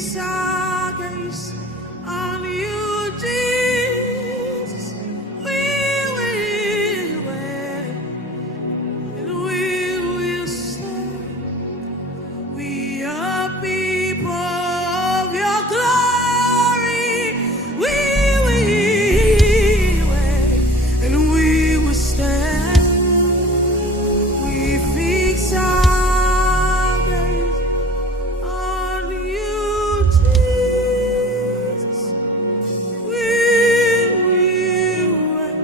fix our gaze on you, Jesus. We will wait and we will stand. We are people of your glory. We will wait and we will stand. We fix our gaze on you, Jesus. We will wait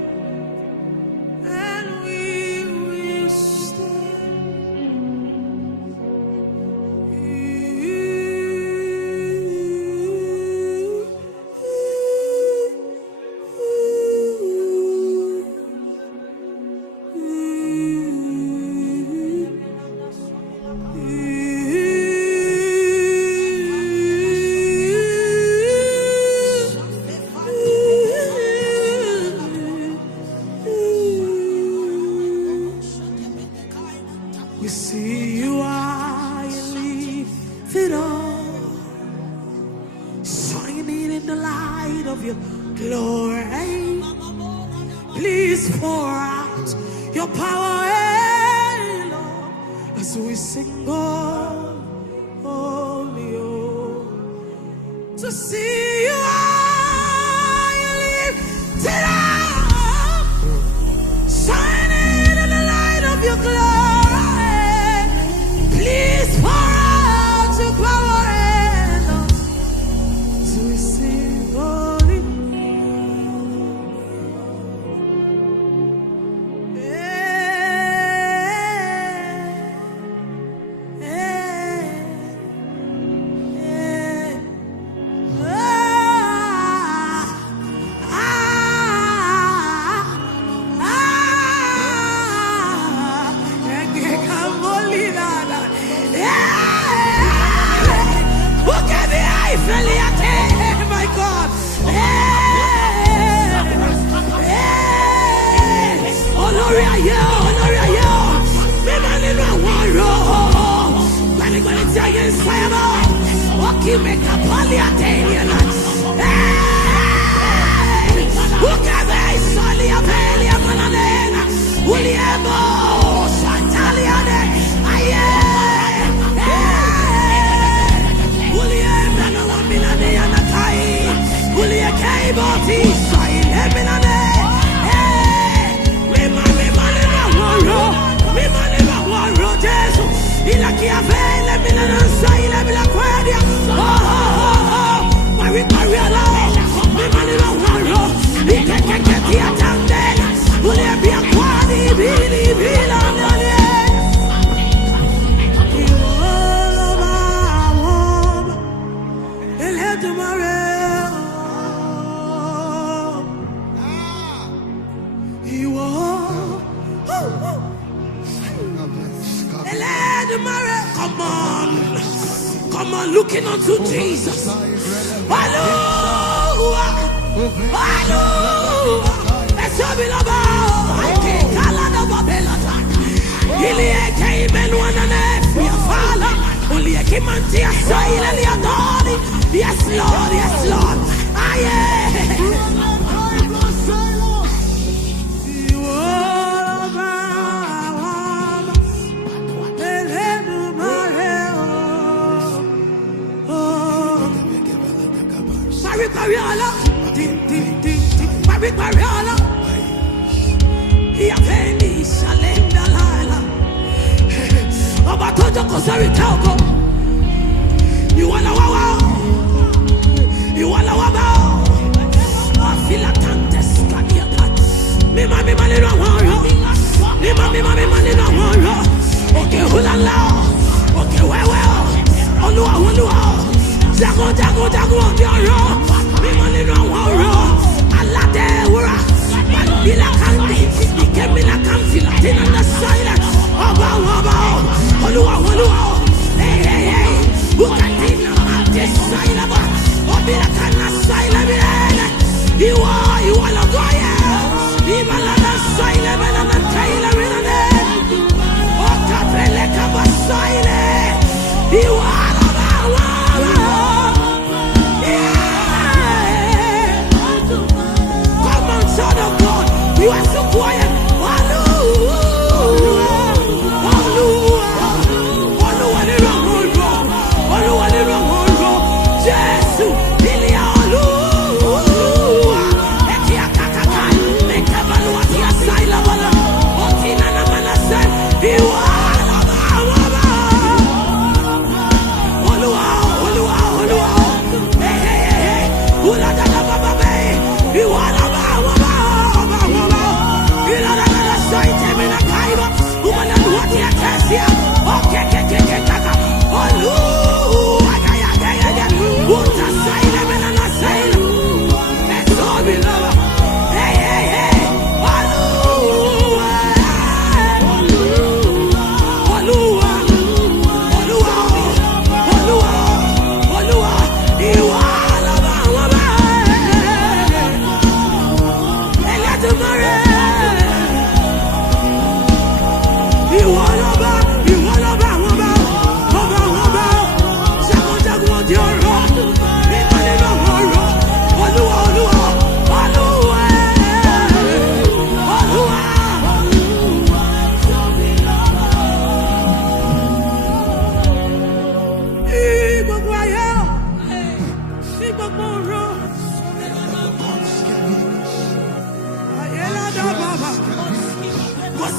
and we will stand. We see you high and lifted up, shining in the light of your glory. Please pour out your power, Lord, as we sing, oh, holy, oh, to see you high and lifted up, shining in the light of your glory. Please pour out your power, Lord, as we sing, holy. My God. Olórí ayé, olórí ayé, mímọ́ nínú àwọn ọ̀rọ̀, gbanigbani tí ayé ń sáyé mọ́, ó kì í mẹ́ka pọ́lì àtẹ̀yìn náà. Ó kẹ́bẹ̀ ìsọ̀lì abẹ́lì ẹ̀mọ́nàdẹ́nà, wúlì ẹ̀mọ́ ṣàtàlì àdẹ ayé. Wúlì ẹ̀mọ́ náà wọ́n mi náà ní yàrá káyé, wúlì ẹ̀kẹ́ ìbọn tí ìsọ̀yìn ẹ̀mí náà dẹ́. Ila kia vele mina nansa ila bila kwedia. Mari ala. Mimani la waro. Ikeke tia tandela. Ule bia kwani bili bila nane. Iwolo ba ele tomare. Come on, looking unto Jesus. Hallelujah, hallelujah. Let's have it about. I can't call on the Babylon. Ili came and one and a half. Father, only a came and tear silently a God. Yes, Lord, yes, Lord. Mariola, Mariola, Yaveni, Shalenda Lala, Obatojo Kosari Tauko, you wanna wow, you wanna wow, I feel a tantes, Mima, okay, Hulala, okay, well, Olua, Jago, Diaro. Mimani no waro, alade wura, mandila kandi, ikemila kamfi latin on the silence. Oba, Olua, hey, Bukatina mante silaba, Obila kana silaba, you are Lagoya, Ibalana silaba and Taylor in a name, Okapele Kabasile,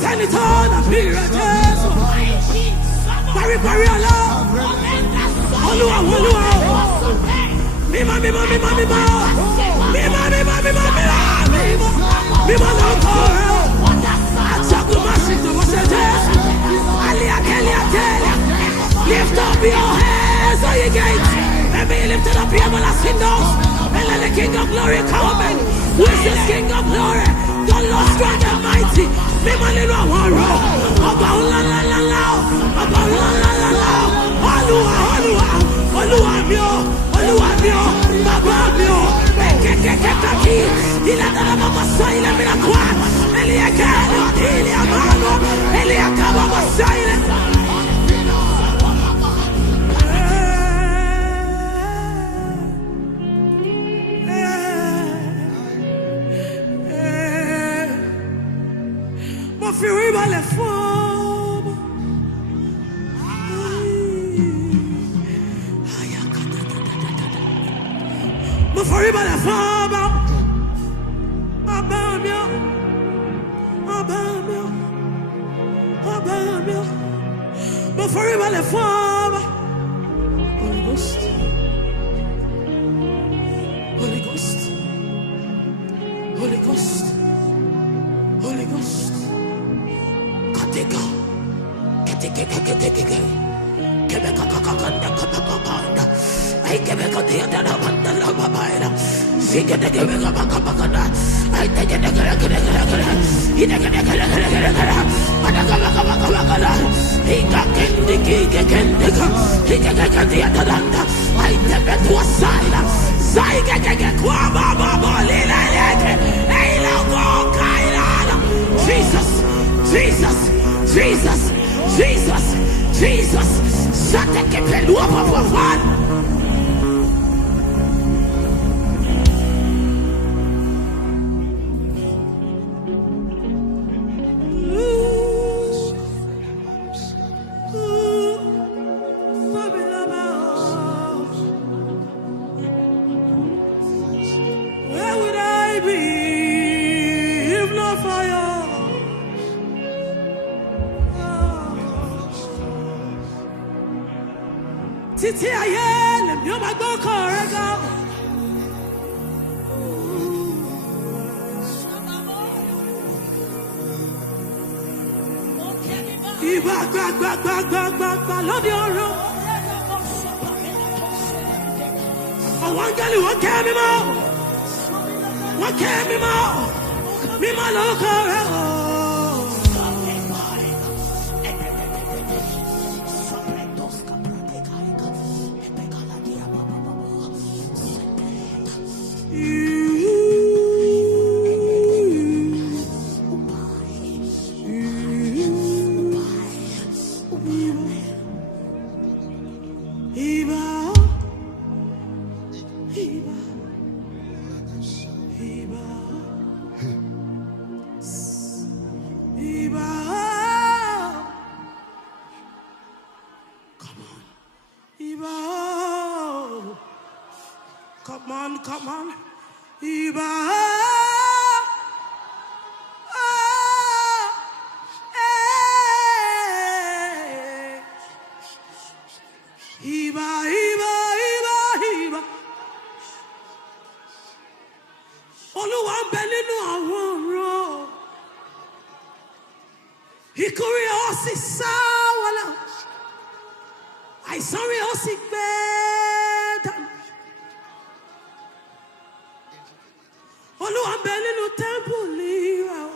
Senator, the period. Barry, Olua. Mima. Lift up your hands, all you gates. Let me lift up your everlasting doors. And let the King of Glory come in. Who is this King of Glory? The Lord strong and mighty. Mima little one row. About la. Olua mio. Baba mio. Kekekekaki. Ila dala mama soile mina kwa. Elia kano. Elia mano. Elia kaba masoile. Firiba le forme. Mo firiba le forme. Abamio. Mo firiba le forme. Holy Ghost. Jesus, shut the keep up of one. Where would I be if not for you? Titi ayé lèmi ó máa gbọ́ ọkọ rẹ ga. Ìbá gbàgbà lóde ọ̀run. Àwọn áńgẹ́lì wọ́n kẹ́ mímọ́. Mímọ́ lórúkọ rẹ o. Come on. Iba. Iba. Olúwa ń bẹ nínú àwọn ọ̀run. Ìkórè ó sì sá wọlé. Àìsàn rẹ̀ ó sì gbẹ dànù. Olúwa ń bẹ nínú tẹ́ḿpìlì rẹ̀ o.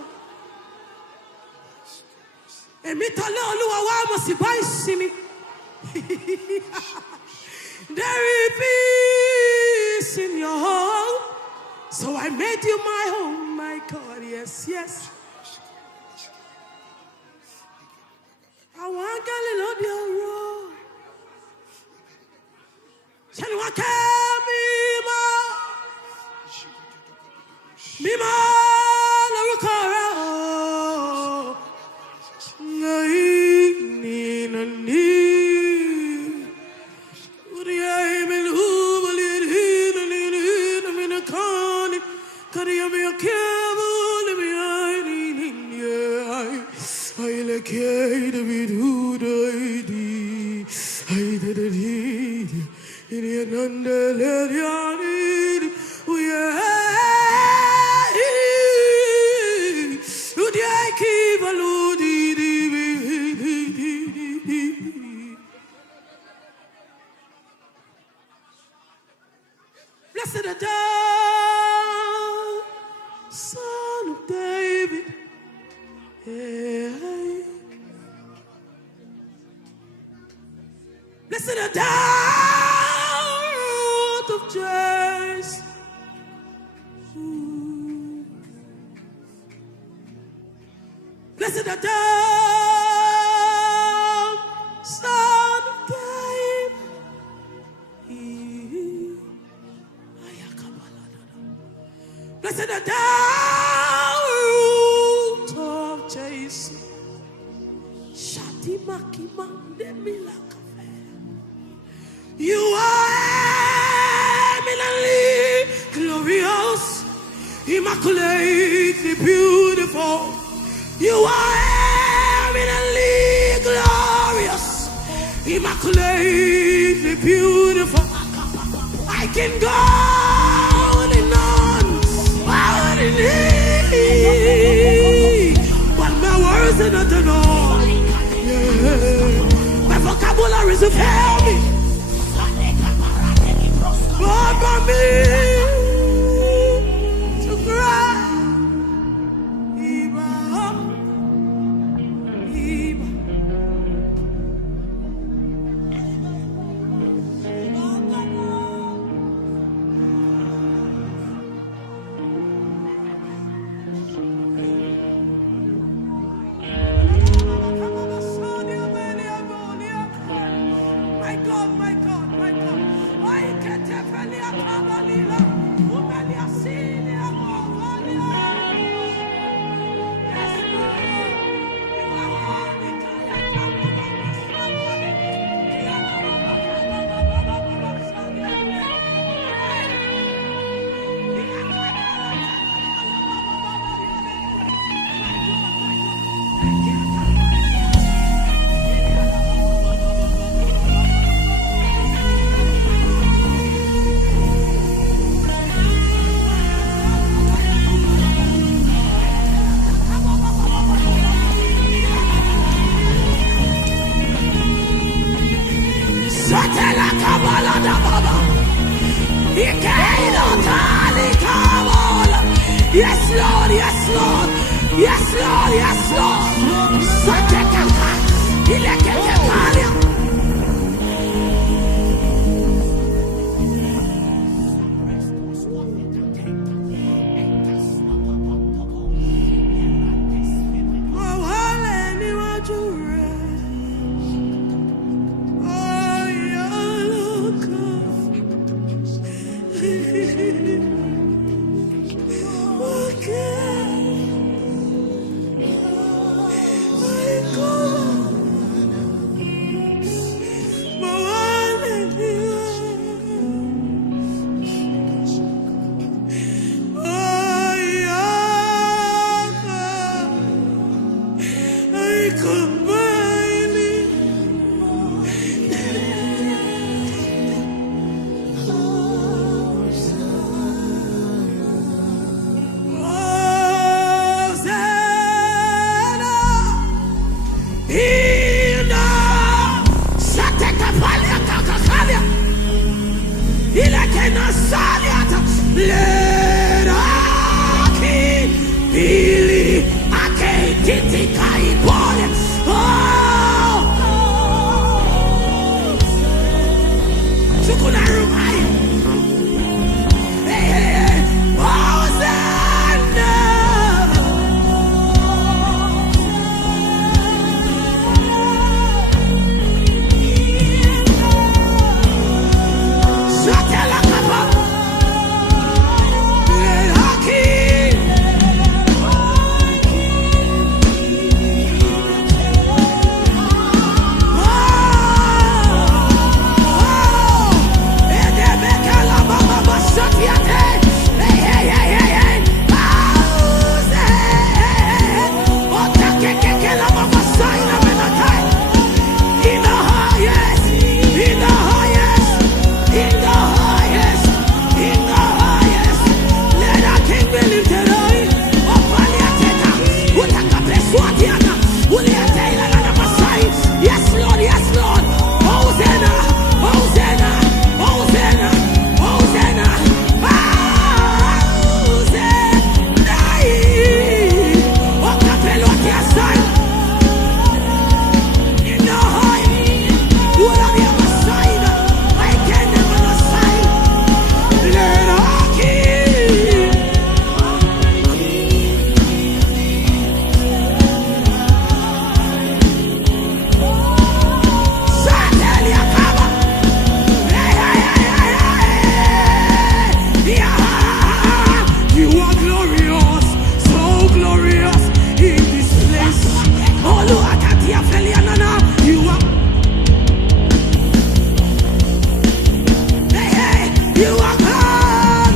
Èmi tọ́lé Olúwa wá mo sì bá ìsinmi. There is peace in your home, so I made you my home, my God. Yes. Àwọn áńgẹ́lì lóde ọ̀run. Ṣé ni wọ́n kẹ́ mímọ́? Mímọ́ lórúkọ rẹ o. Blessed art thou, Son of David. Hey. Blessed art thou, Root of Jesse. Blessed art thou, Son of David. Blessed art thou, Root of Jesse. You are eminently glorious, immaculately beautiful. You are eminently glorious, immaculately beautiful. I can go on and on, but my words are not enough. Yeah. My vocabulary is a fail me. Lord, for me to cry. Yes, Lord, yes, Lord, yes, Lord, yes, Lord. You are God.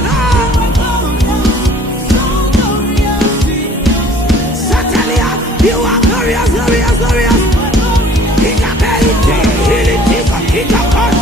Satalia, you are glorious, glorious, glorious. Kika Bay, Kika, Kika, Kika, Kika, Kika,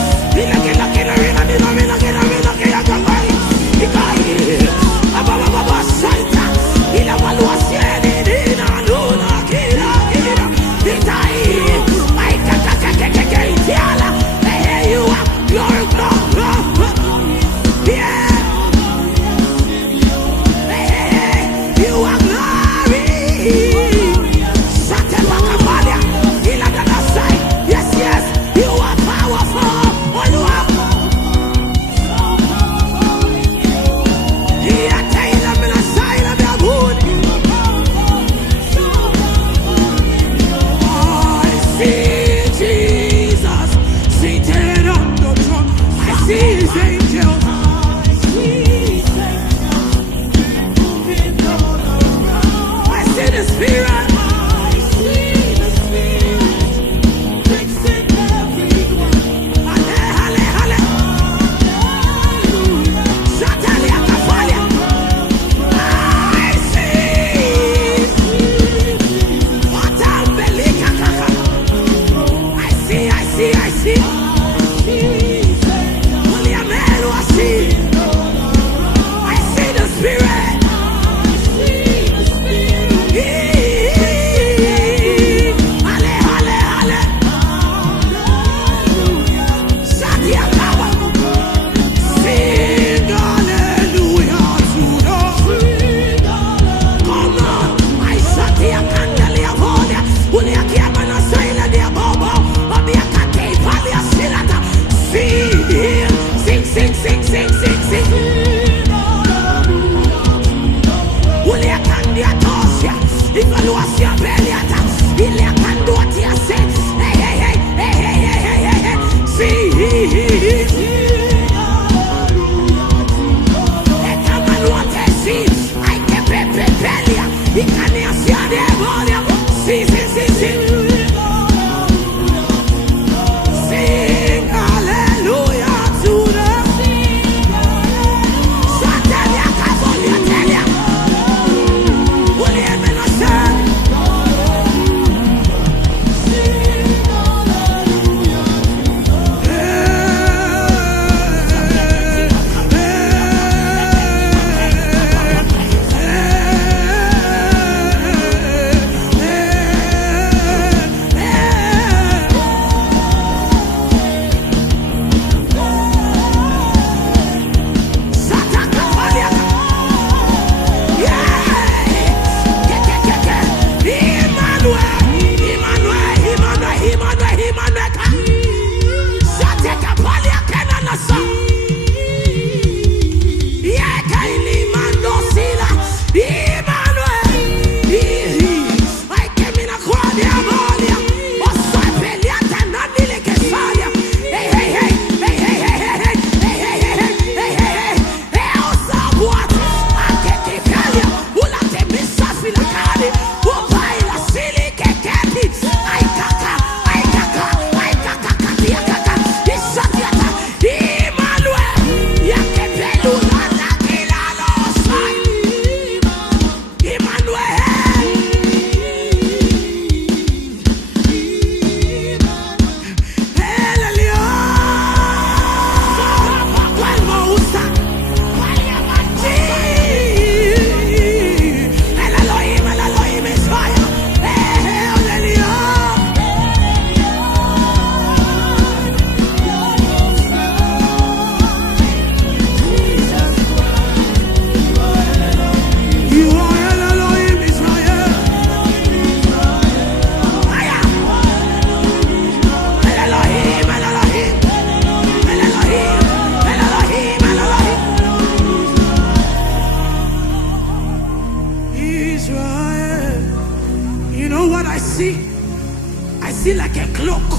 see like a cloak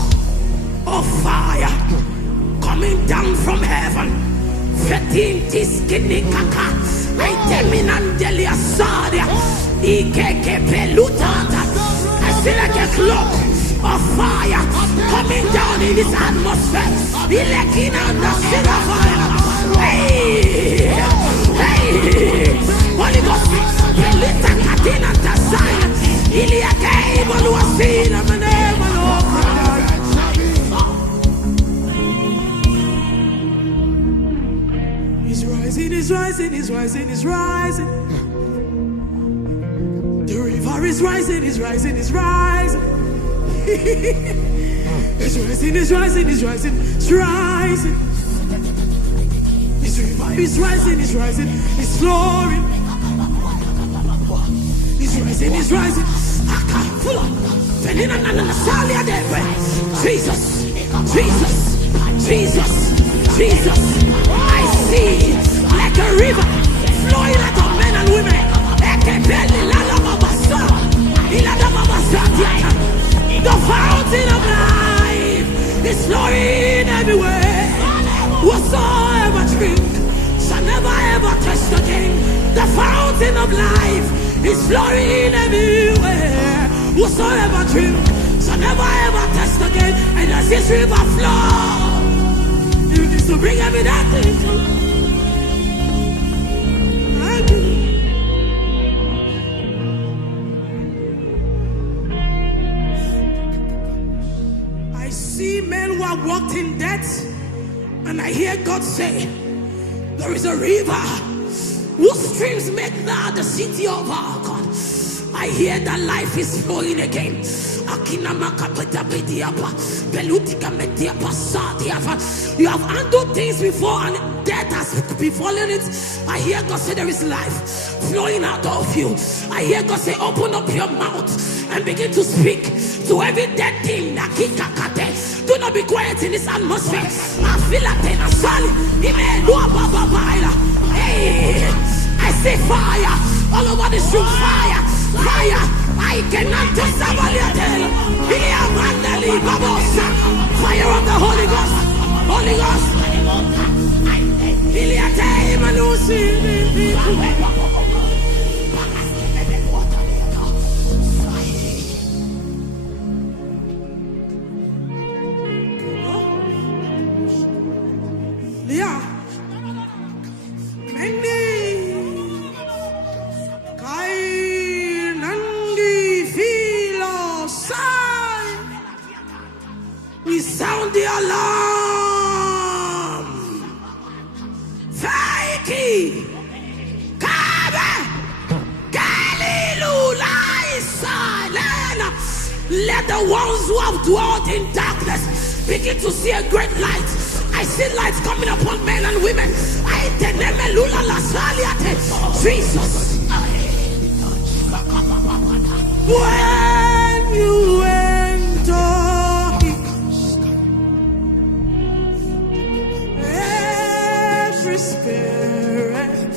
of fire coming down from heaven. Fetintis kinikaka, I teminandelia sadia, ikeke pelutata. I see like a cloak of fire coming down in this atmosphere. Ilekina the fire. Hey, hey, Holy Ghost, Belita Katina Tasaya, Ilia Cable was seen, I'm an He's rising, he's rising, he's rising, he's rising. The river is rising, he's rising, he's rising. He's rising, he's rising, he's rising, he's rising. His river is rising, he's rising, he's flowing. He's rising, he's rising. Jesus, Jesus, Jesus, Jesus. I see like a river flowing out of men and women. The fountain of life is flowing everywhere. Whatsoever drink shall never ever taste again. The fountain of life is flowing everywhere. Whatsoever drink shall never ever taste again. And as this river flows, it is to bring every that thing. I see men who are walked in death, and I hear God say, there is a river whose streams make now the city of our God. I hear that life is flowing again. You have handled things before and death has befallen it. I hear God say there is life flowing out of you. I hear God say open up your mouth and begin to speak to every dead thing. Do not be quiet in this atmosphere. I feel like hey, I see fire all over this room. Fire, fire. I cannot just fire of the Holy Ghost. Holy Ghost. Yeah. We sound the alarm. Faiki, Kabe, Galilula, Isalena. Let the ones who have dwelt in darkness begin to see a great light. I see lights coming upon men and women. Jesus. When you enter every spirit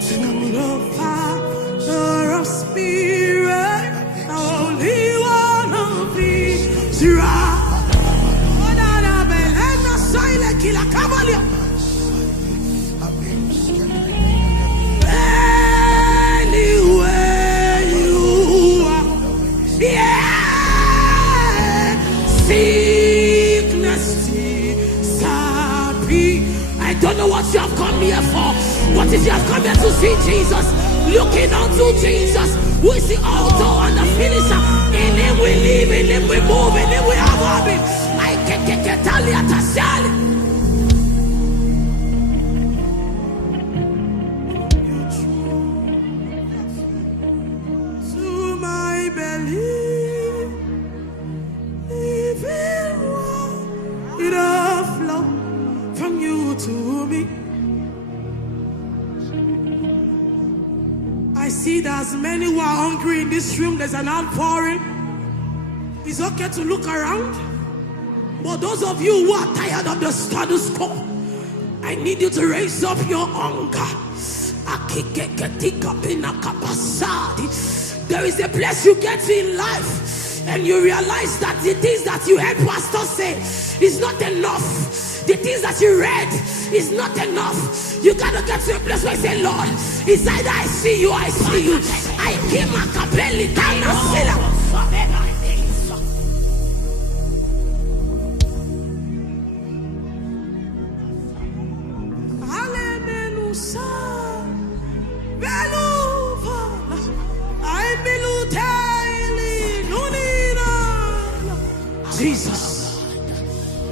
to the Father of spirit, only one of these right. Anywhere you are, yeah, sickness, sappy. I don't know what you have come here for. What if you have come here to see Jesus? Looking unto Jesus, who is the author and the finisher. In him we live, in him we move, in him we have our being. I can't get I see there's many who are hungry in this room. There's an outpouring. It's okay to look around. But those of you who are tired of the status quo, I need you to raise up your hunger. There is a place you get to in life, and you realize that the things that you heard pastors say is not enough. The things that you read is not enough. You gotta get to a place where you say, Lord, it's either I see you or I see you. I came a capelli down a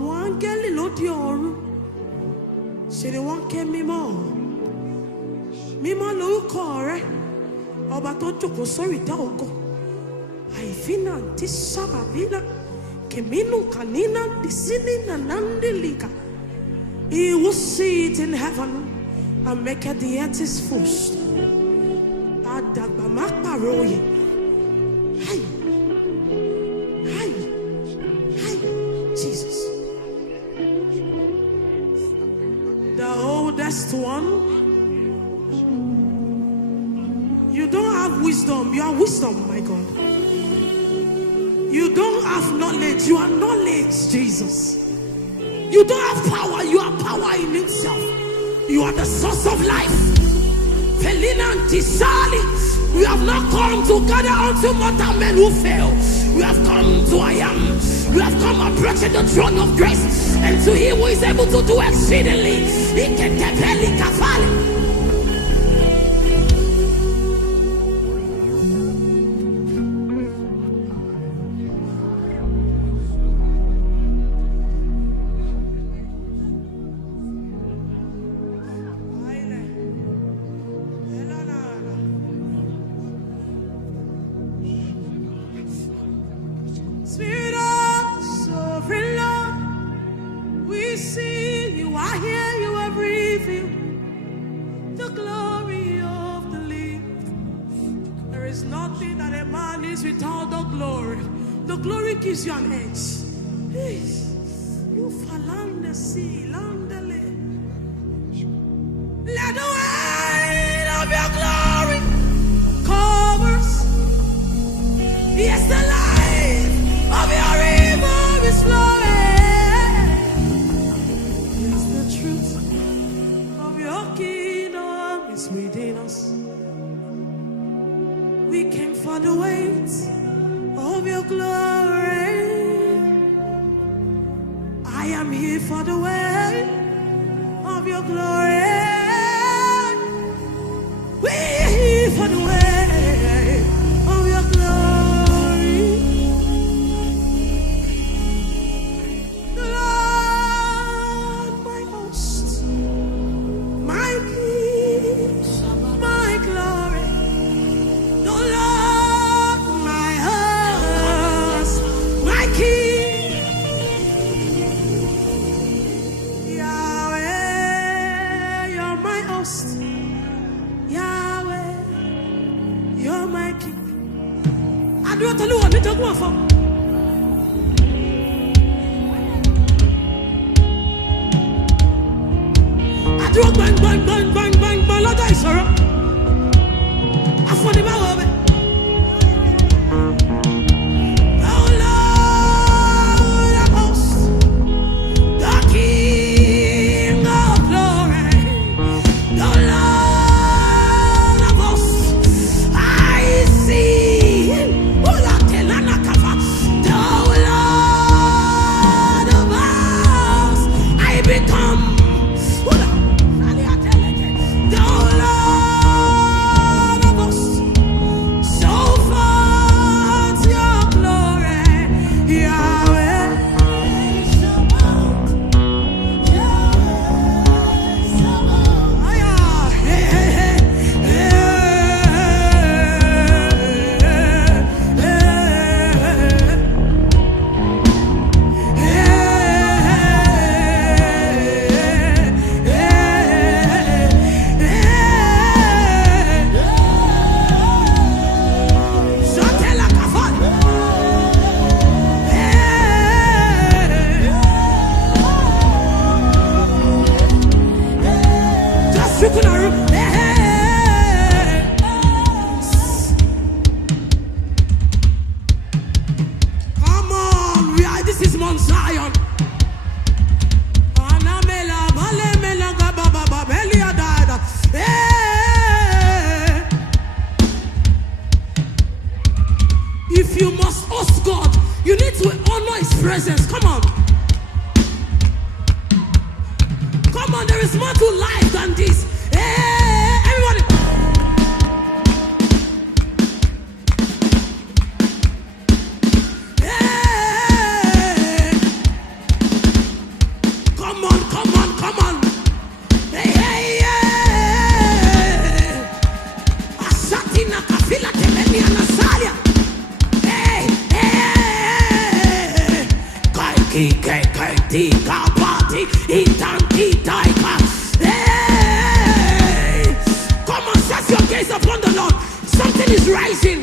one girl lodi ọ̀run. Ṣé ni wọ́n ké mímọ́. Mímọ́ lórúkọ rẹ̀. Ọba tó jókòó sórí ìtẹ́ ògo. Àìfínà ti sábàbínà. Kèmínú kànínà dìsínínà nándìlíkà. He will sit in heaven and make the earth his footstool. Adàgbà má pàròyè. Hi. Hi. Hi. Jesus. The oldest one. You don't have wisdom. You are wisdom, my God. You don't have knowledge. You are knowledge, Jesus. You don't have power. You are power in itself. You are the source of life. Felina and Tisali. We have not come to gather unto mortal men who fail. We have come to I am. We have come approaching the throne of grace. And to him who is able to do exceedingly. He can tepeli kafali. Spirit of the sovereign Lord, we see you, I hear you have revealed the glory of the living. There is nothing that a man is without the glory. The glory gives you an edge. You falande si landele. Let the weight of your glory cover us. Yes, the light of your river is flowing. Yes, the truth of your kingdom is within us. We came for the weight of your glory. I am here for the weight of your glory. We're here for the weight of your glory. Lord, my host, my king, my glory. The Lord, my host, my king. Yahweh, you're my host. Yahweh, you're my king. I do it to Lord, me to go for. I do it bang, bang, bang, bang, bang, bang, Lord, I sorrow. I found him out of it. Oh Lord of hosts, the King of glory, the Lord of hosts, I see. Oh, la telana kafa. The Lord of hosts, I become. Oh, la. The Lord of hosts, so far to your glory, Yahweh. Oh, yeah. Hey, hey, hey. Just looking at her. Come on, this is Mount Zion. Anamela, balemela, gababa, belia dada. If you must host God, you need to honor His presence. Come on. Come on, there is more to life than this. Everybody. Tika party, Itanti Taika. Hey! Come on, set your gaze upon the Lord. Something is rising.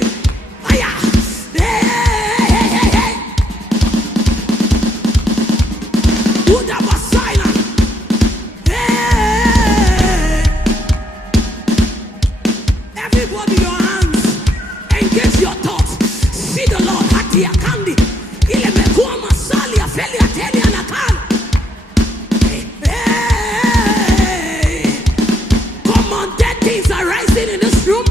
Aya! Hey! Buddha was silent. Hey! Everybody, your hands. Engage your thoughts. See the Lord. Hatia Kandi. Ile mekua masali afeli ateni anakala. Hey! Come on, dead things are rising in this room.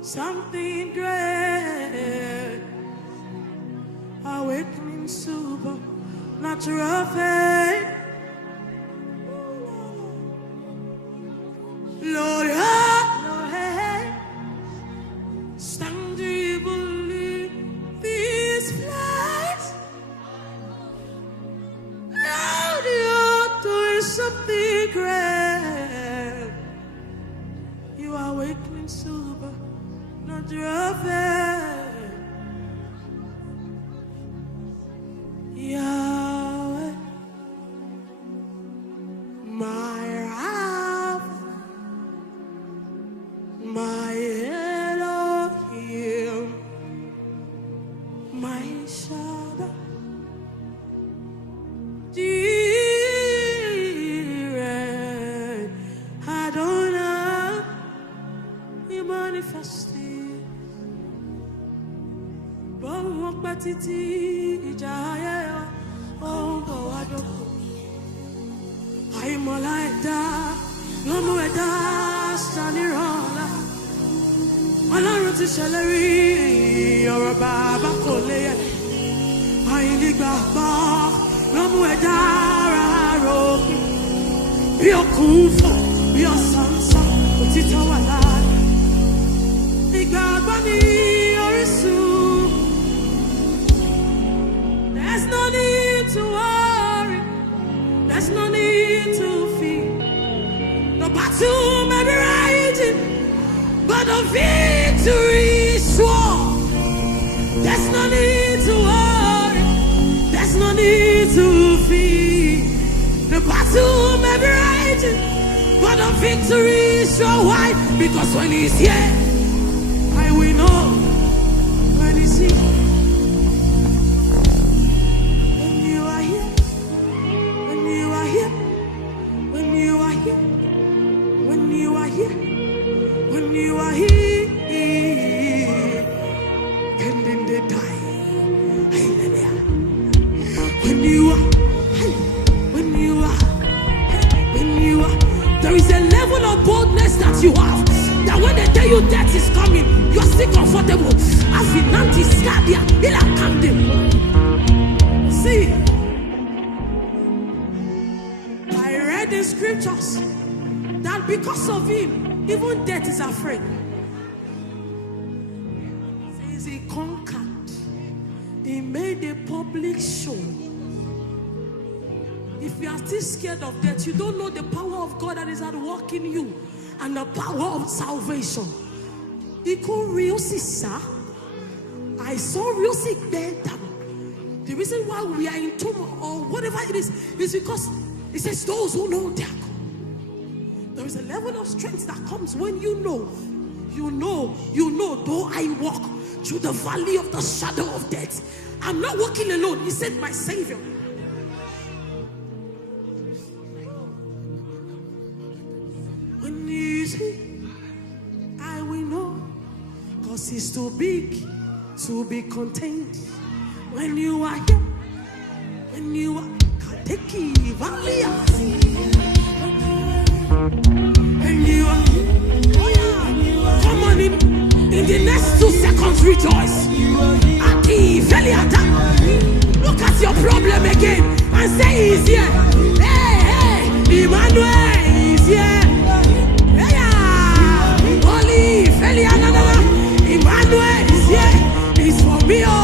Something great, awakening supernatural faith. Lord, hey, stand do you believe this place? Lord, you're doing something great. You are awakening supernatural faith. Yahweh, my Rapha, my Elohim, my Shaddai, Jireh, Adonai, you manifested. Bon patiti ijaya oh go adoko. I'm like that, no more that standing rola. Ọlọ́run ti ṣèlérí ọ̀rọ̀ bàbá kò lè yẹ. Àìnígbàgbọ́ ló mú ẹ̀dá ara rògbìn. Bí òkun fò, bí ọ̀sán sàn, òtítọ́ wà láàyè. Ìgbàgbọ́ ni orísun. There's no need to worry. There's no need to fear. The battle may be raging, but the victory is sure. There's no need to worry. There's no need to fear. The battle may be raging, but the victory is sure. Why? Because when He's here, I will know. When He's here. When you are here, there is a level of boldness that you have, that when they tell you death is coming, you're still comfortable. See, I read in scriptures that because of him, even death is afraid. Says he conquered, he made a public show. If you are still scared of death, you don't know the power of God that is at work in you and the power of salvation. I saw music better. The reason why we are in tomb or whatever it is because it says those who know their God. There is a level of strength that comes when you know, though I walk through the valley of the shadow of death, I'm not walking alone. He said, my Savior. When he's here, I will know, because he's too big to be contained. When you are here, when you are Kadeki Valley, and you are come on in the next 2 seconds, rejoice. Aki Veliata, look at your problem again and say he's here. Hey, Emmanuel is here. Hey, Holy Veliana, Emmanuel is here. It's for me, oh.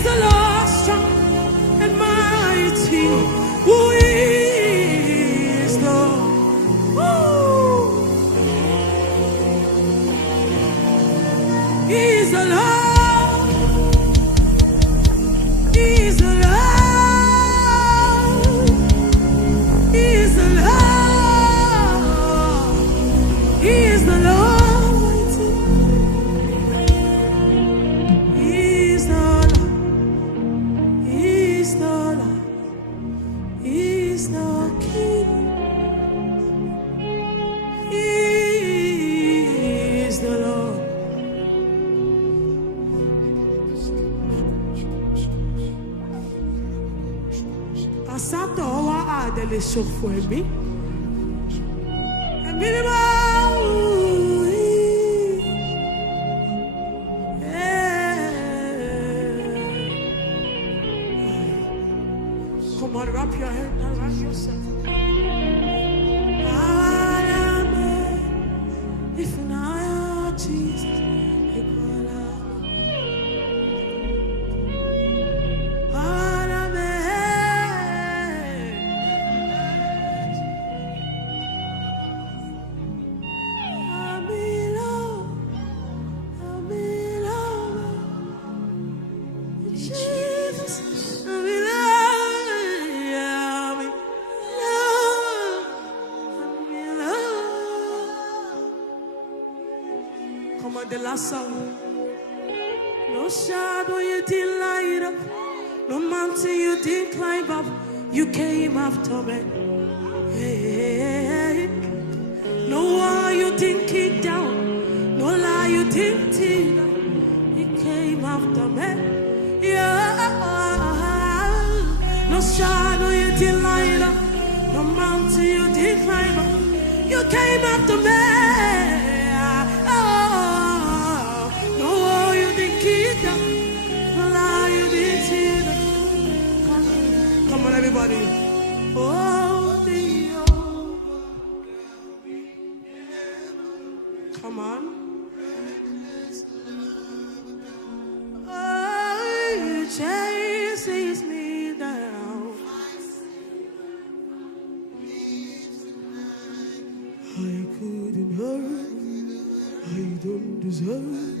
is the Lord strong and mighty? Who is the He is the Lord. He is the Lord. He is the Lord. He is the Lord. He is the Lord. He is the Lord. He is the King. He is the Lord. Asato wa adele shofo emi. Emi mi ma. Come on, wrap your head and wrap yourself. If not Jesus, come on, the last song. No shadow you didn't light up, no mountain you didn't climb up. You came after me. Hey. No wall you didn't kick down, no lie you didn't tear down. You came after me. Yeah. No shadow you didn't light up, no mountain you didn't climb up. You came after me. Come on, everybody. Oh, come on. Oh, it chases me down. I couldn't hurt. I don't deserve.